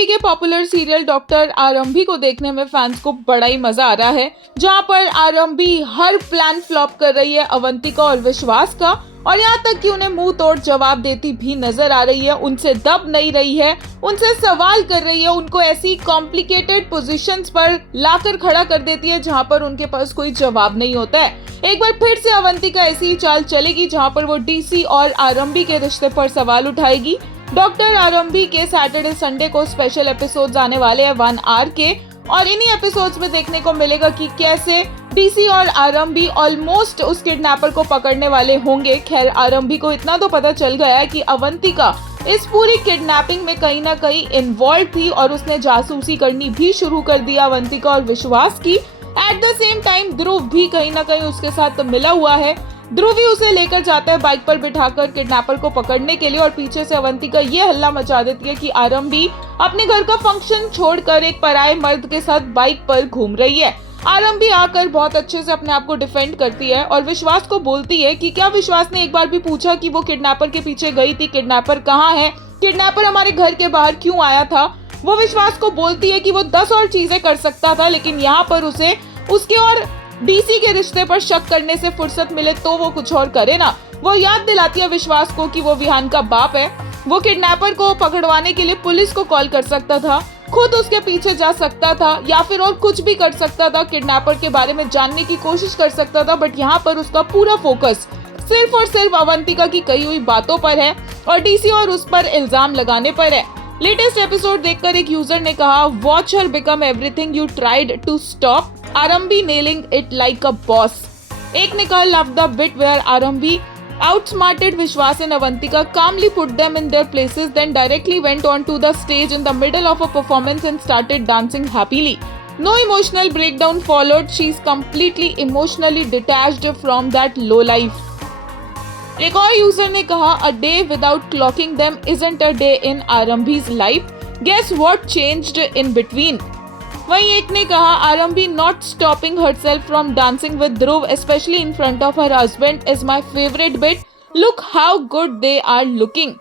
TV के popular serial doctor आरंभी को देखने में फैंस को बड़ा ही मजा आ रहा है, जहां पर आरंभी हर प्लान फ्लॉप कर रही है अवंतिका और विश्वास का, और यहाँ तक कि उन्हें मुंह तोड़ जवाब देती भी नजर आ रही है, उनसे दब नहीं रही है, उनसे सवाल कर रही है, उनको ऐसी कॉम्प्लिकेटेड पोजीशंस पर लाकर खड़ा कर देती है जहां पर उनके पास कोई जवाब नहीं होता है। एक बार फिर से अवंतिका ऐसी ही चाल चलेगी जहां पर वो डीसी और आरंभी के रिश्ते पर सवाल उठाएगी। डॉक्टर आरंभी के सैटरडे संडे को स्पेशल एपिसोड्स आने वाले हैं 1 आवर के, और इन्हीं एपिसोड्स में देखने को मिलेगा कि कैसे डीसी और आरंभी ऑलमोस्ट उस किडनैपर को पकड़ने वाले होंगे। खैर, आरंभी को इतना तो पता चल गया है कि अवंतिका इस पूरी किडनैपिंग में कहीं ना कहीं इन्वॉल्व थी और उसने जासूसी करनी भी शुरू कर दिया अवंतिका और विश्वास की। एट द सेम टाइम ध्रुव भी कहीं ना कहीं उसके साथ मिला हुआ है। ध्रुव भी उसे लेकर जाता है बाइक पर बिठाकर किडनैपर को पकड़ने के लिए, और पीछे से अवंतिका ये हल्ला मचा देती है कि आरंभी अपने घर का फंक्शन छोड़कर एक पराये मर्द के साथ बाइक पर घूम रही है। आरंभी आकर बहुत अच्छे से अपने आप को डिफेंड करती है और विश्वास को बोलती है कि क्या विश्वास ने एक बार भी पूछा कि वो किडनैपर के पीछे गई थी, किडनैपर कहाँ है, किडनैपर हमारे घर के बाहर क्यों आया था। वो विश्वास को बोलती है कि वो 10 और चीजें कर सकता था, लेकिन यहाँ पर उसे उसके और डीसी के रिश्ते पर शक करने से फुर्सत मिले तो वो कुछ और करे ना। वो याद दिलाती है विश्वास को कि वो विहान का बाप है, वो किडनैपर को पकड़वाने के लिए पुलिस को कॉल कर सकता था, खुद उसके पीछे जा सकता था, या फिर और कुछ भी कर सकता था, किडनैपर के बारे में जानने की कोशिश कर सकता था, बट यहाँ पर उसका पूरा फोकस सिर्फ और सिर्फ अवंतिका की कही हुई बातों पर है और डीसी और उस पर इल्जाम लगाने पर है। लेटेस्ट एपिसोड देखकर एक यूजर ने कहा, watch her become everything you tried to stop, Aarambhi nailing it like a boss. एक ने कहा, love the bit where Aarambhi outsmarted Vishwas and Avantika, calmly put them in their places, then directly went onto the stage in the middle of a performance and started dancing happily. No emotional breakdown followed. She's completely emotionally detached from that low life. एक और user ने कहा, a day without clocking them isn't a day in Arambhi's life. Guess what changed in between? वहीं एक ने कहा, आरंभी not stopping herself from dancing with Dhruv, especially in front of her husband, is my favorite bit. Look how good they are looking.